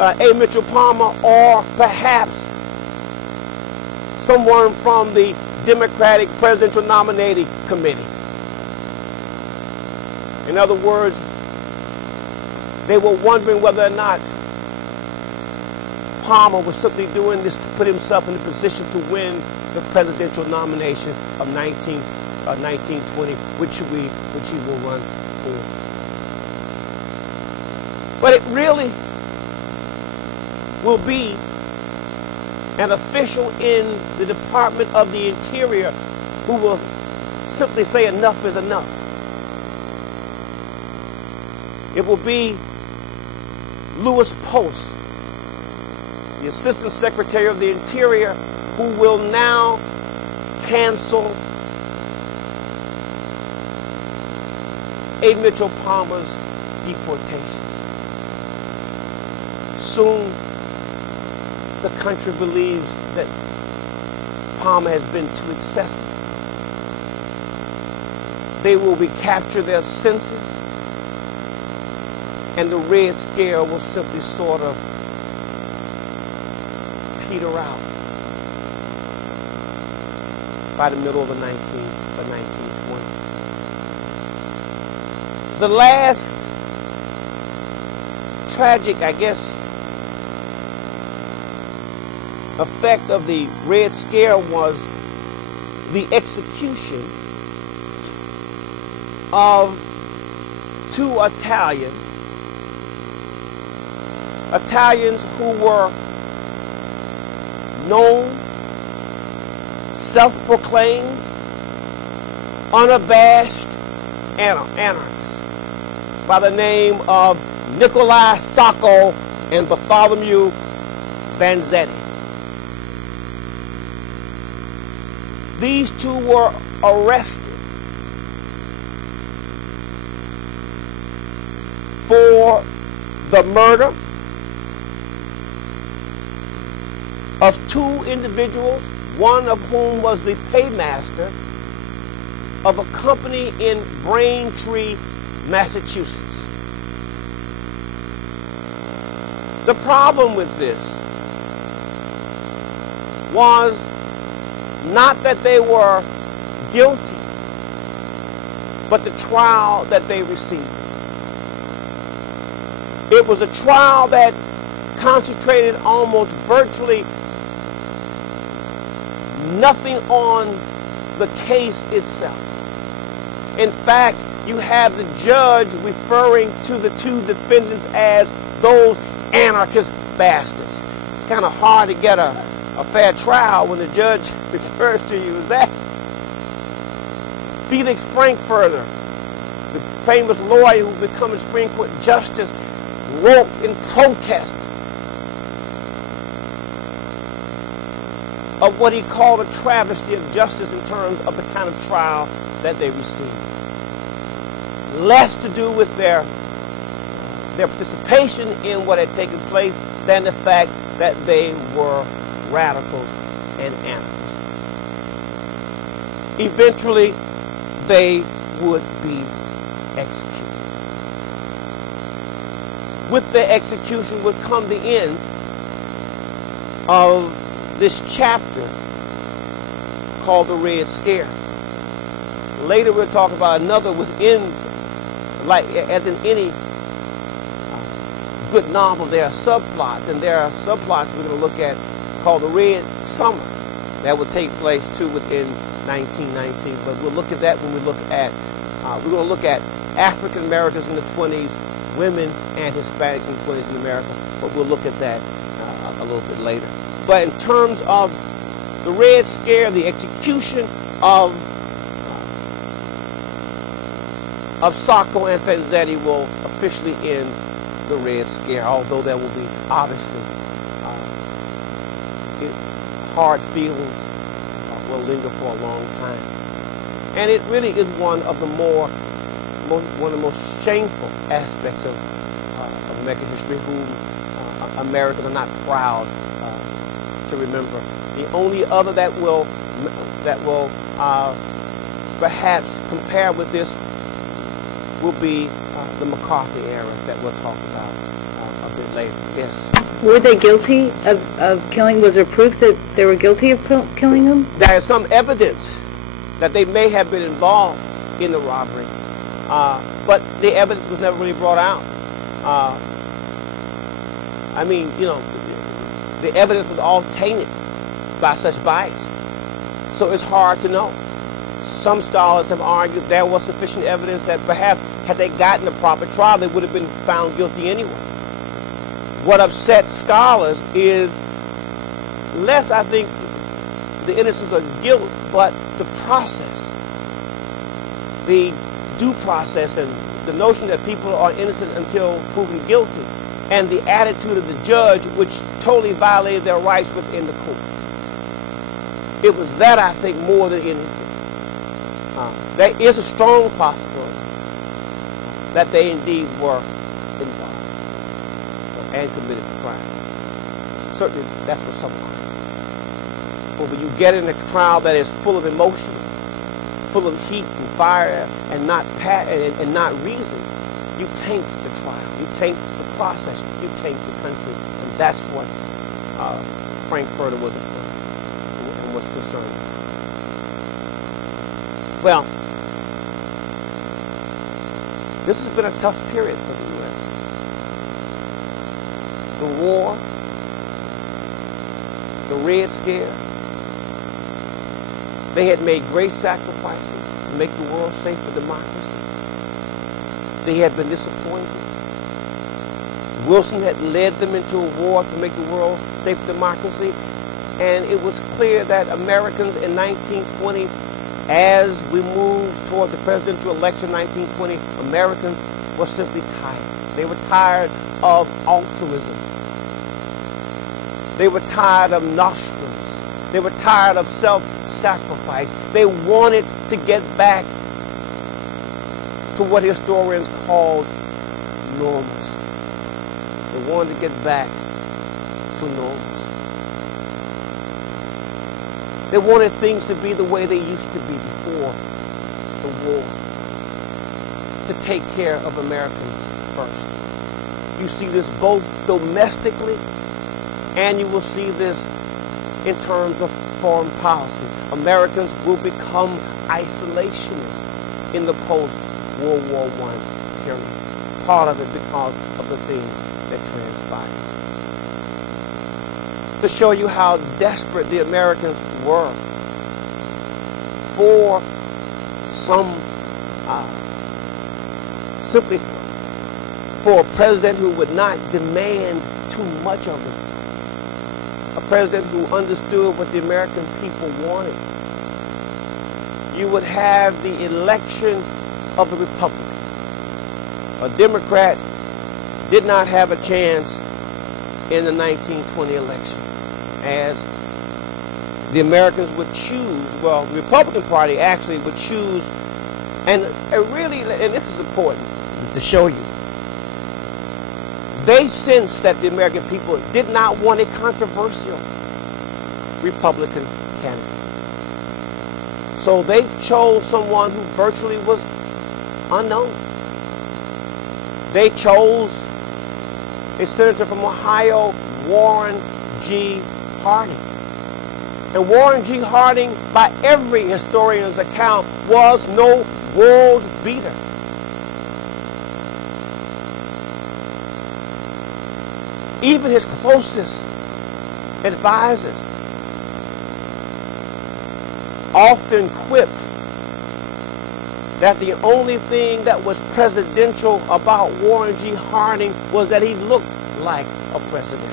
A. Mitchell Palmer, or perhaps someone from the Democratic Presidential Nominating Committee. In other words, they were wondering whether or not Palmer was simply doing this to put himself in a position to win the presidential nomination of 1920, which he will run for. But it really will be an official in the Department of the Interior who will simply say enough is enough. It will be Louis Post, the Assistant Secretary of the Interior, who will now cancel A. Mitchell Palmer's deportation. Soon, the country believes that Palmer has been too excessive. They will recapture their senses, and the Red Scare will simply sort of peter out by the middle of the 1920s. The last tragic, I guess, effect of the Red Scare was the execution of two Italians who were known, self-proclaimed, unabashed anarchists by the name of Nicolai Sacco and Bartholomew Vanzetti. These two were arrested for the murder of two individuals, one of whom was the paymaster of a company in Braintree, Massachusetts. The problem with this was not that they were guilty, but the trial that they received. It was a trial that concentrated almost virtually nothing on the case itself. In fact, you have the judge referring to the two defendants as those anarchist bastards. It's kind of hard to get a fair trial when the judge refers to you as that. Felix Frankfurter, the famous lawyer who became a Supreme Court justice, wrote in protest of what he called a travesty of justice in terms of the kind of trial that they received. Less to do with their participation in what had taken place than the fact that they were radicals and anarchists. Eventually, they would be executed. With their execution would come the end of this chapter called the Red Scare. Later we'll talk about another within, like as in any good novel, there are subplots, and there are subplots we're going to look at called the Red Summer that would take place too within 1919. But we'll look at that when we look at, we're going to look at African Americans in the 20s, women and Hispanics in the 20s in America, but we'll look at that a little bit later. But in terms of the Red Scare, the execution of Sacco and Vanzetti will officially end the Red Scare, although there will be obviously hard feelings will linger for a long time. And it really is one of the most shameful aspects of American history, whom Americans are not proud to remember. The only other that will perhaps compare with this will be the McCarthy era that we'll talk about a bit later. Yes. Were they guilty of killing? Was there proof that they were guilty of killing him? There is some evidence that they may have been involved in the robbery, but the evidence was never really brought out. I mean, you know, the evidence was all tainted by such bias, so it's hard to know. Some scholars have argued there was sufficient evidence that perhaps had they gotten a proper trial, they would have been found guilty anyway. What upset scholars is less, I think, the innocence of guilt, but the process, the due process, and the notion that people are innocent until proven guilty, and the attitude of the judge, which totally violated their rights within the court. It was that, I think, more than anything. There is a strong possibility that they indeed were involved and committed the crime. Certainly, that's what some are. But when you get in a trial that is full of emotion, full of heat and fire, and not reason, you taint the trial, you taint the process, you taint the country, and that's what Frankfurter was afraid and was concerned with. Well, this has been a tough period for the U.S. The war, the Red Scare, they had made great sacrifices to make the world safe for democracy. They had been disappointed. Wilson had led them into a war to make the world safe for democracy. And it was clear that Americans in 1920, as we moved toward the presidential election in 1920, Americans were simply tired. They were tired of altruism. They were tired of nostrums. They were tired of self-sacrifice. They wanted to get back to what historians called normalcy. They wanted to get back to normalcy. They wanted things to be the way they used to be before the war. To take care of Americans first. You see this both domestically, and you will see this in terms of foreign policy. Americans will become isolationists in the post-World War I period. Part of it because of the things that transpired. To show you how desperate the Americans were for simply for a president who would not demand too much of them. A president who understood what the American people wanted. You would have the election of the Republican. A Democrat did not have a chance in the 1920 election, as the Americans would choose, well, the Republican Party actually would choose, and this is important to show you, they sensed that the American people did not want a controversial Republican candidate. So they chose someone who virtually was unknown. They chose a senator from Ohio, Warren G. Harding. And Warren G. Harding, by every historian's account, was no world beater. Even his closest advisors often quipped that the only thing that was presidential about Warren G. Harding was that he looked like a president.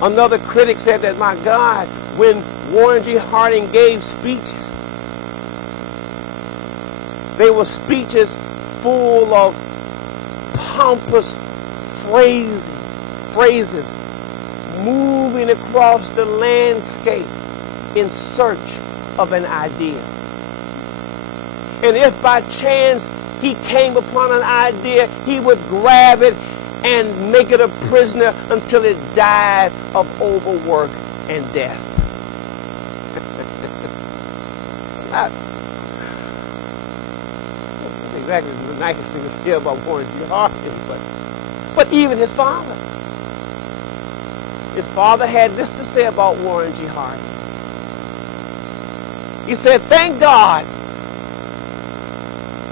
Another critic said that, my God, when Warren G. Harding gave speeches, they were speeches full of pompous phrases, moving across the landscape in search of an idea. And if by chance he came upon an idea, he would grab it and make it a prisoner until it died of overwork and death. It's not exactly the nicest thing to say about Warren G. Harding, but even his father. His father had this to say about Warren G. Harding. He said, thank God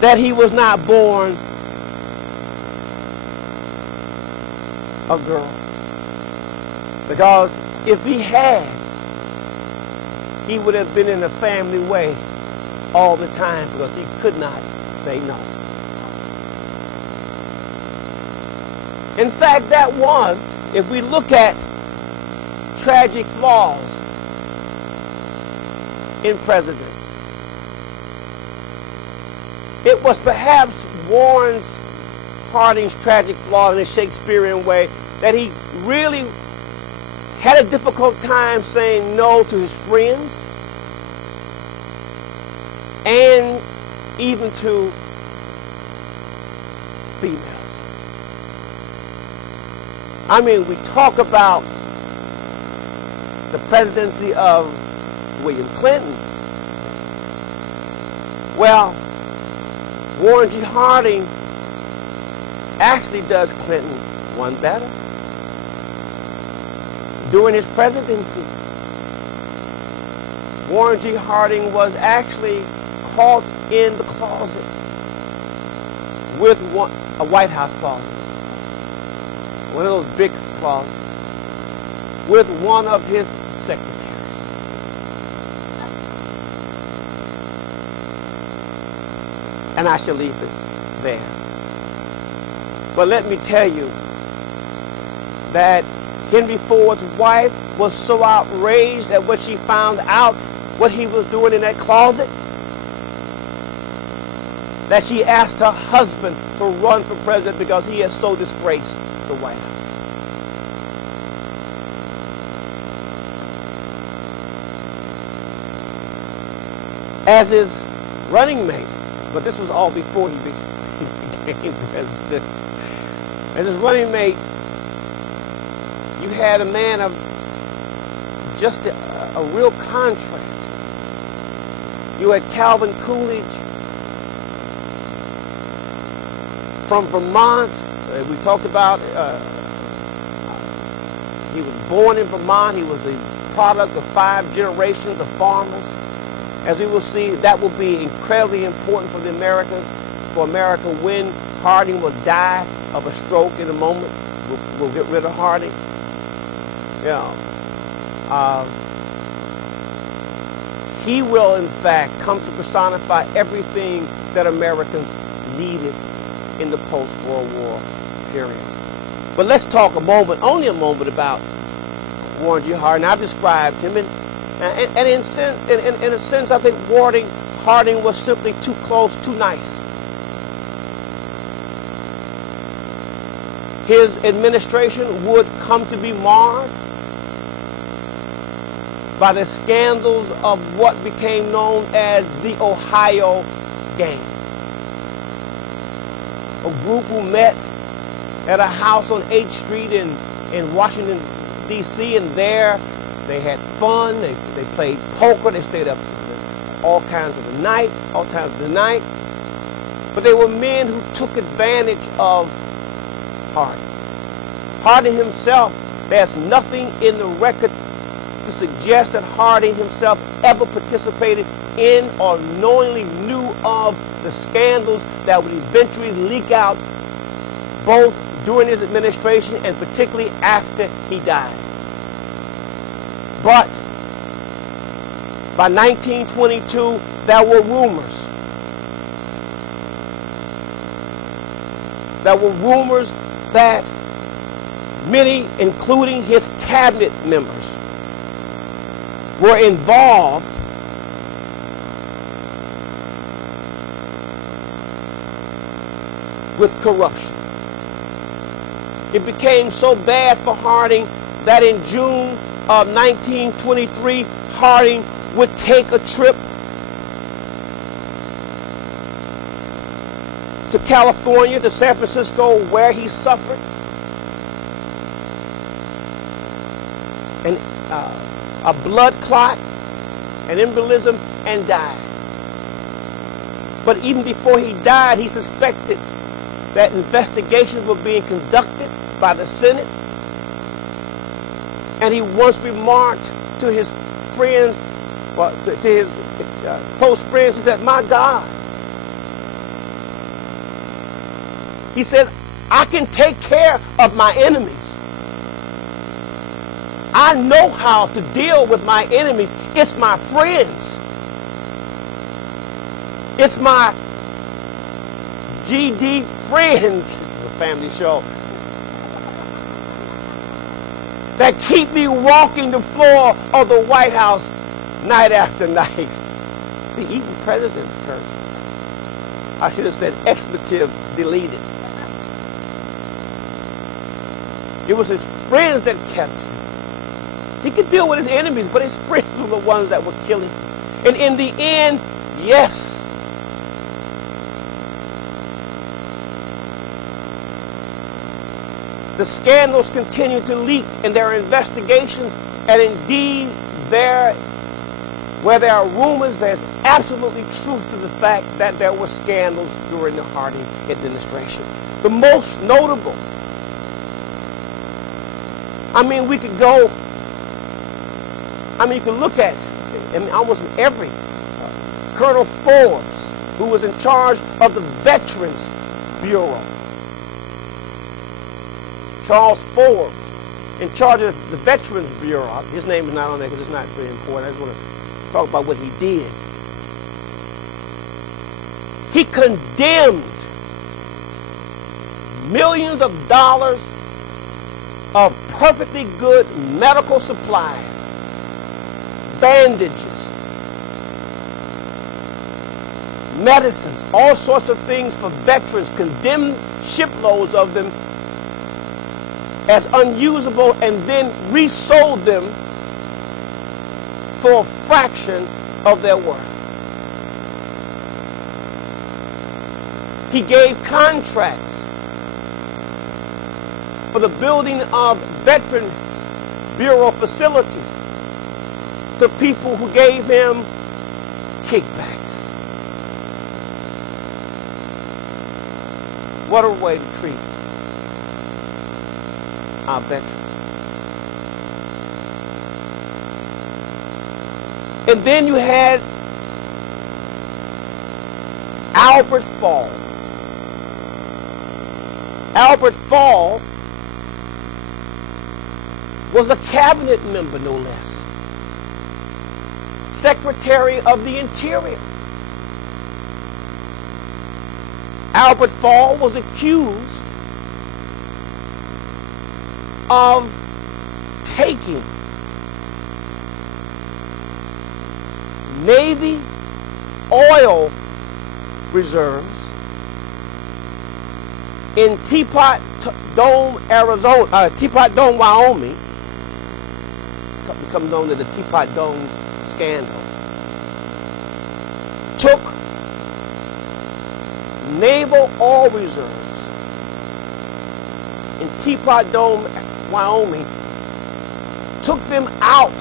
that he was not born a girl. Because if he had, he would have been in a family way all the time because he could not say no. In fact, that was, if we look at tragic flaws in presidents, it was perhaps Harding's tragic flaw in a Shakespearean way that he really had a difficult time saying no to his friends and even to females. I mean, we talk about the presidency of William Clinton. Well, Warren G. Harding actually does Clinton one better. During his presidency, Warren G. Harding was actually caught in the closet with a White House closet, one of those big closets, with one of his secretaries. And I shall leave it there. But let me tell you that Henry Ford's wife was so outraged at what she found out, what he was doing in that closet, that she asked her husband to run for president because he had so disgraced the White House. As his running mate, but this was all before he became president. As his running mate, you had a man of just a real contrast. You had Calvin Coolidge from Vermont. We talked about, he was born in Vermont. He was the product of 5 generations of farmers. As we will see, that will be incredibly important for the Americans, for America when Harding will die of a stroke in a moment. We'll get rid of Harding. He will, in fact, come to personify everything that Americans needed in the post-World War period. But let's talk only a moment about Warren G. Harding. I've described him, and in a sense, I think Harding was simply too close, too nice. His administration would come to be marred by the scandals of what became known as the Ohio Gang. A group who met at a house on 8th Street in Washington, D.C., and there they had fun, they played poker, they stayed up all times of the night. But they were men who took advantage of Harding. Harding himself, there's nothing in the record to suggest that Harding himself ever participated in or knowingly knew of the scandals that would eventually leak out both during his administration and particularly after he died. But by 1922, there were rumors. There were rumors that many, including his cabinet members, were involved with corruption. It became so bad for Harding that in June of 1923, Harding would take a trip to California, to San Francisco, where he suffered a blood clot, an embolism, and died. But even before he died, he suspected that investigations were being conducted by the Senate. And he once remarked to his friends, to his close friends, he said, "My God," he said, "I can take care of my enemies. I know how to deal with my enemies. It's my friends. It's my GD friends." This is a family show. that keep me walking the floor of the White House night after night. See, even presidents curse. I should have said expletive deleted. It was his friends that kept him. He could deal with his enemies, but his friends were the ones that were killing him. And in the end, yes, the scandals continue to leak in their investigations, and indeed, where there are rumors, there's absolutely truth to the fact that there were scandals during the Harding administration. The most notable, we could go, you could look at almost every Colonel Forbes, who was in charge of the Veterans Bureau. Charles Forbes, in charge of the Veterans Bureau. His name is not on there because it's not very important. I just want to talk about what he did. He condemned millions of dollars of perfectly good medical supplies, bandages, medicines, all sorts of things for veterans, condemned shiploads of them as unusable, and then resold them for a fraction of their worth. He gave contracts for the building of Veteran Bureau facilities to people who gave him kickbacks. What a way to treat our veterans. And then you had Albert Fall. Albert Fall was a cabinet member, no less. Secretary of the Interior. Albert Fall was accused of taking Navy oil reserves in Teapot Dome, Wyoming, become known as the Teapot Dome scandal. Took naval oil reserves in Teapot Dome, Wyoming, took them out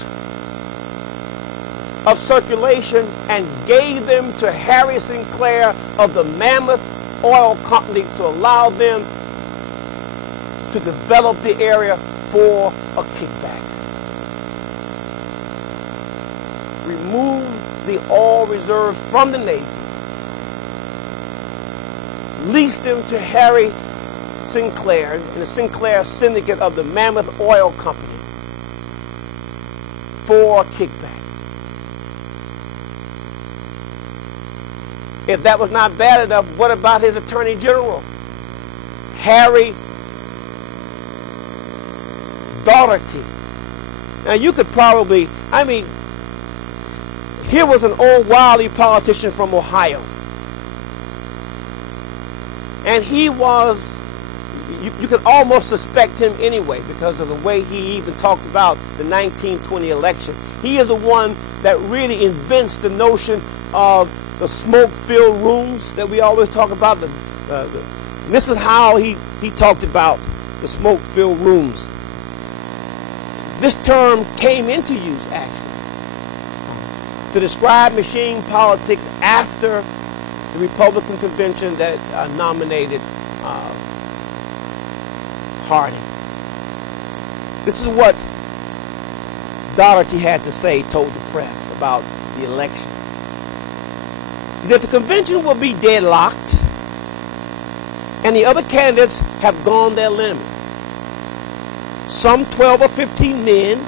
of circulation and gave them to Harry Sinclair of the Mammoth Oil Company to allow them to develop the area for a kickback. Remove the oil reserves from the Navy, leased them to Harry Sinclair and the Sinclair syndicate of the Mammoth Oil Company for a kickback. If that was not bad enough, what about his Attorney General, Harry Daugherty? Now you could probably, here was an old wily politician from Ohio. And he was, you could almost suspect him anyway because of the way he even talked about the 1920 election. He is the one that really invents the notion of the smoke-filled rooms that we always talk about. This is how he talked about the smoke-filled rooms. This term came into use, actually, to describe machine politics after the Republican convention that nominated Harding. This is what Daugherty had to say, told the press about the election. He said the convention will be deadlocked and the other candidates have gone their limit. Some 12 or 15 men,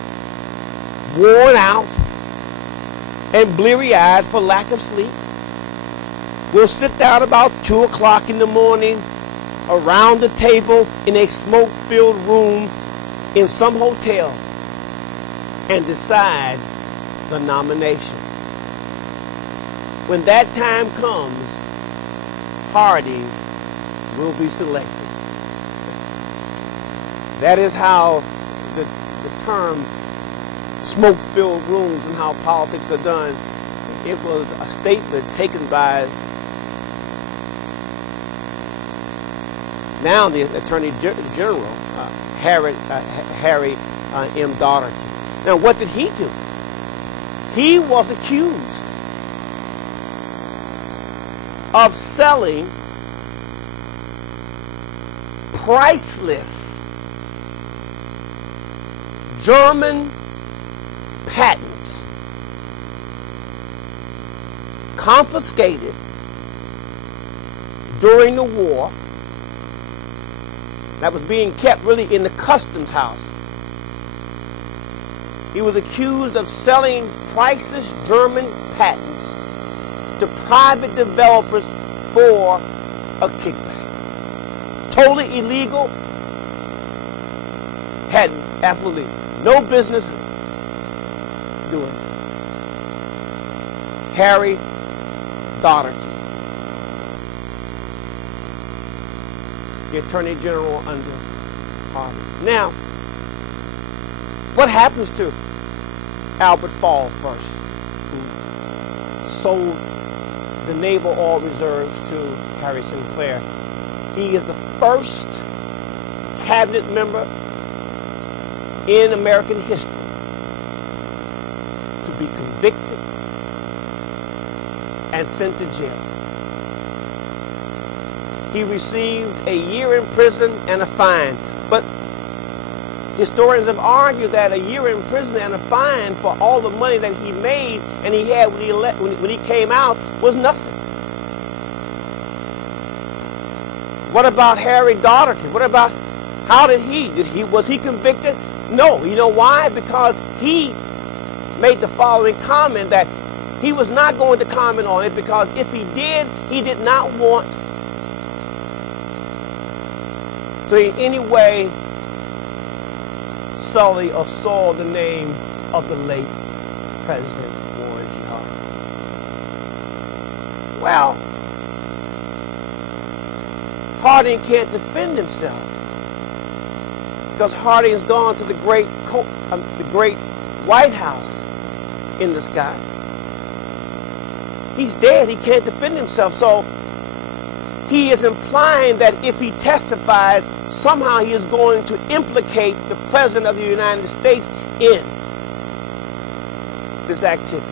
worn out and bleary-eyed for lack of sleep, will sit down about 2 o'clock in the morning around the table in a smoke-filled room in some hotel and decide the nomination. When that time comes, Harding will be selected. That is how the term smoke-filled rooms and how politics are done. It was a statement taken by now the Attorney General, Harry M. Daugherty. Now, what did he do? He was accused of selling priceless German patents confiscated during the war that was being kept really in the customs house. He was accused of selling priceless German patents to private developers for a kickback. Totally illegal. Had absolutely no business doing it. Harry Daugherty, the Attorney General under Harding. Now, what happens to Albert Fall first, who sold the naval oil reserves to Harry Sinclair? He is the first cabinet member in American history to be convicted and sent to jail. He received a year in prison and a fine. But historians have argued that a year in prison and a fine for all the money that he made and he had when he came out was nothing. What about Harry Daugherty? What about, how did he, was he convicted? No. You know why? Because he made the following comment that he was not going to comment on it because if he did not want to in any way sully or soil the name of the late President Warren G. Harding. Well, Harding can't defend himself because Harding's gone to the great White House in the sky. He's dead. He can't defend himself. So he is implying that if he testifies, somehow he is going to implicate the President of the United States in this activity.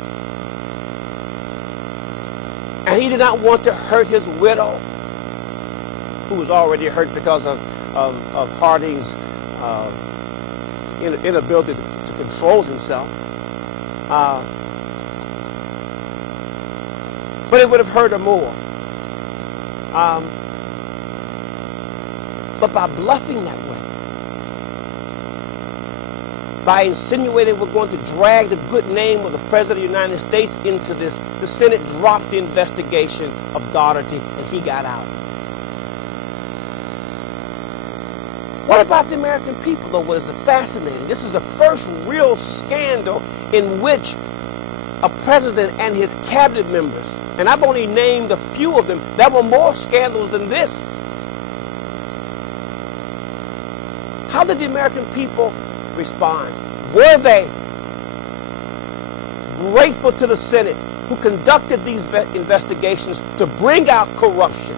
And he did not want to hurt his widow, who was already hurt because of Harding's inability to control himself. But it would have hurt her more. But by bluffing that way, by insinuating we're going to drag the good name of the President of the United States into this, the Senate dropped the investigation of Daugherty and he got out. What about the American people, though? What is fascinating? This is the first real scandal in which a president and his cabinet members, and I've only named a few of them, there were more scandals than this. How did the American people respond? Were they grateful to the Senate who conducted these investigations to bring out corruption?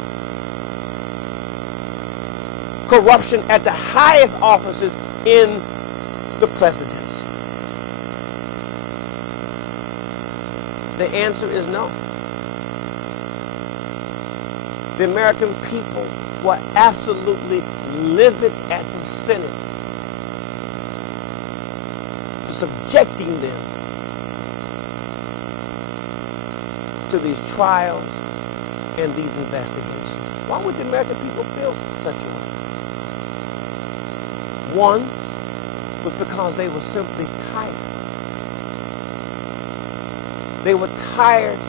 Corruption at the highest offices in the presidency. The answer is no. The American people were absolutely livid at the Senate, subjecting them to these trials and these investigations. Why would the American people feel such a way? One was because they were simply tired. They were tired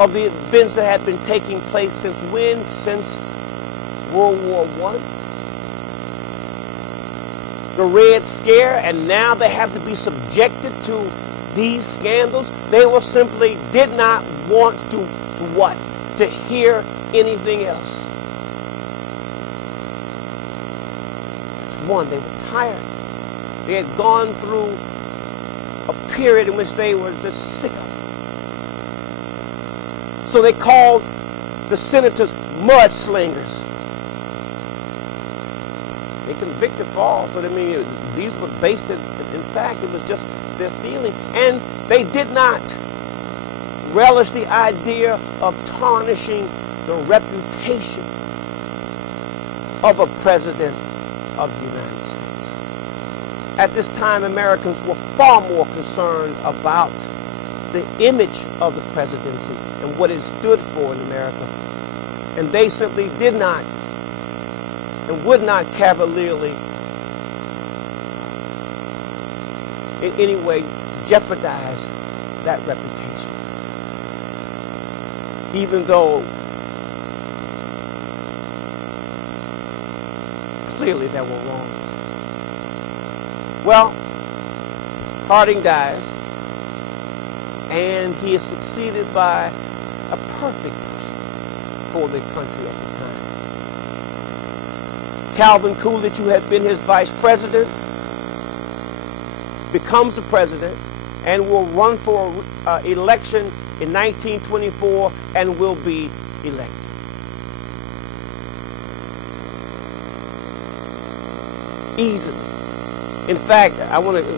of the events that had been taking place since when? Since World War I. the Red Scare, and now they have to be subjected to these scandals. They were simply did not want to what? To hear anything else. One, they were tired. They had gone through a period in which they were just sick of it. So they called the senators mudslingers. They convicted for all, but I mean, these were based in fact, it was just their feeling. And they did not relish the idea of tarnishing the reputation of a president of the United States. At this time, Americans were far more concerned about the image of the presidency and what it stood for in America. And they simply did not and would not cavalierly in any way jeopardize that reputation. Even though clearly there were wrongs. Well, Harding dies, and he is succeeded by a perfect person for the country at the time. Calvin Coolidge, who had been his vice president, becomes the president and will run for election in 1924 and will be elected. Easily. In fact, I want to,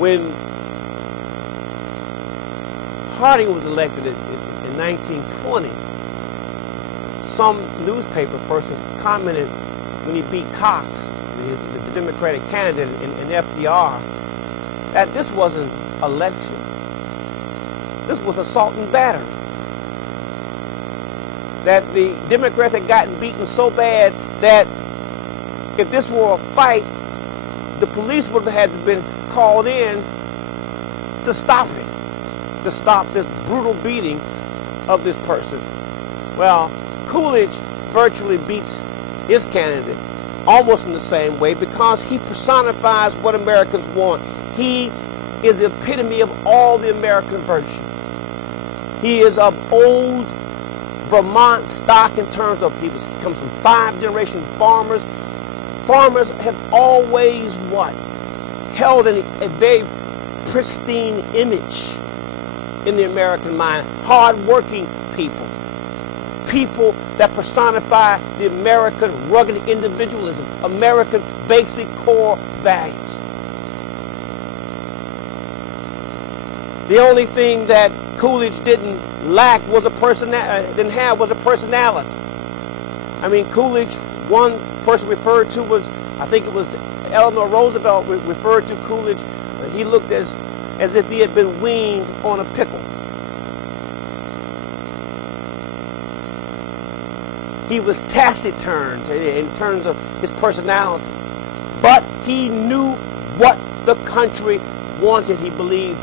when Harding was elected in 1920, some newspaper person commented when he beat Cox, the Democratic candidate in FDR, that this wasn't election. This was assault and battery. That the Democrats had gotten beaten so bad that if this were a fight, the police would have had to been called in to stop it, to stop this brutal beating of this person. Well, Coolidge virtually beats his candidate almost in the same way because he personifies what Americans want. He is the epitome of all the American virtue. He is of old Vermont stock in terms of, he comes from 5 generations farmers. Farmers have always what? Held a very pristine image in the American mind. Hard-working people. People that personify the American rugged individualism, American basic core values. The only thing that Coolidge didn't lack was a personality. I mean, Coolidge, one person referred to was, I think it was Eleanor Roosevelt referred to Coolidge. He looked as if he had been weaned on a pickle. He was taciturn in terms of his personality, but he knew what the country wanted, he believed,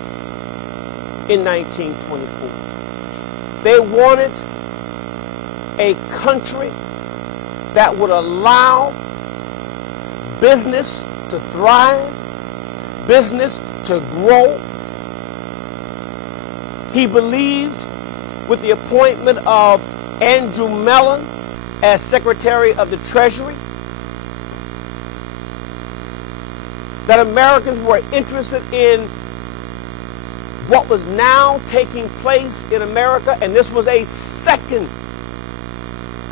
in 1924. They wanted a country that would allow business to thrive, business to grow. He believed with the appointment of Andrew Mellon as Secretary of the Treasury that Americans were interested in what was now taking place in America, and this was a second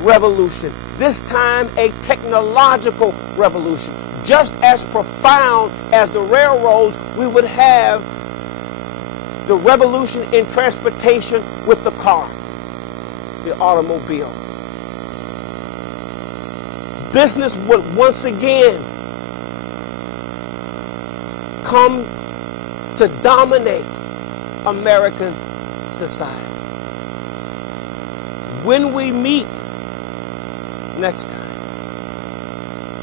revolution, this time a technological revolution. Just as profound as the railroads, we would have the revolution in transportation with the car, the automobile. Business would once again come to dominate American society. When we meet next time,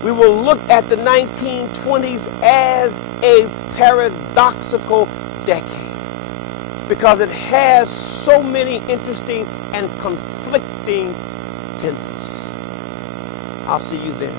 we will look at the 1920s as a paradoxical decade because it has so many interesting and conflicting tendencies. I'll see you then.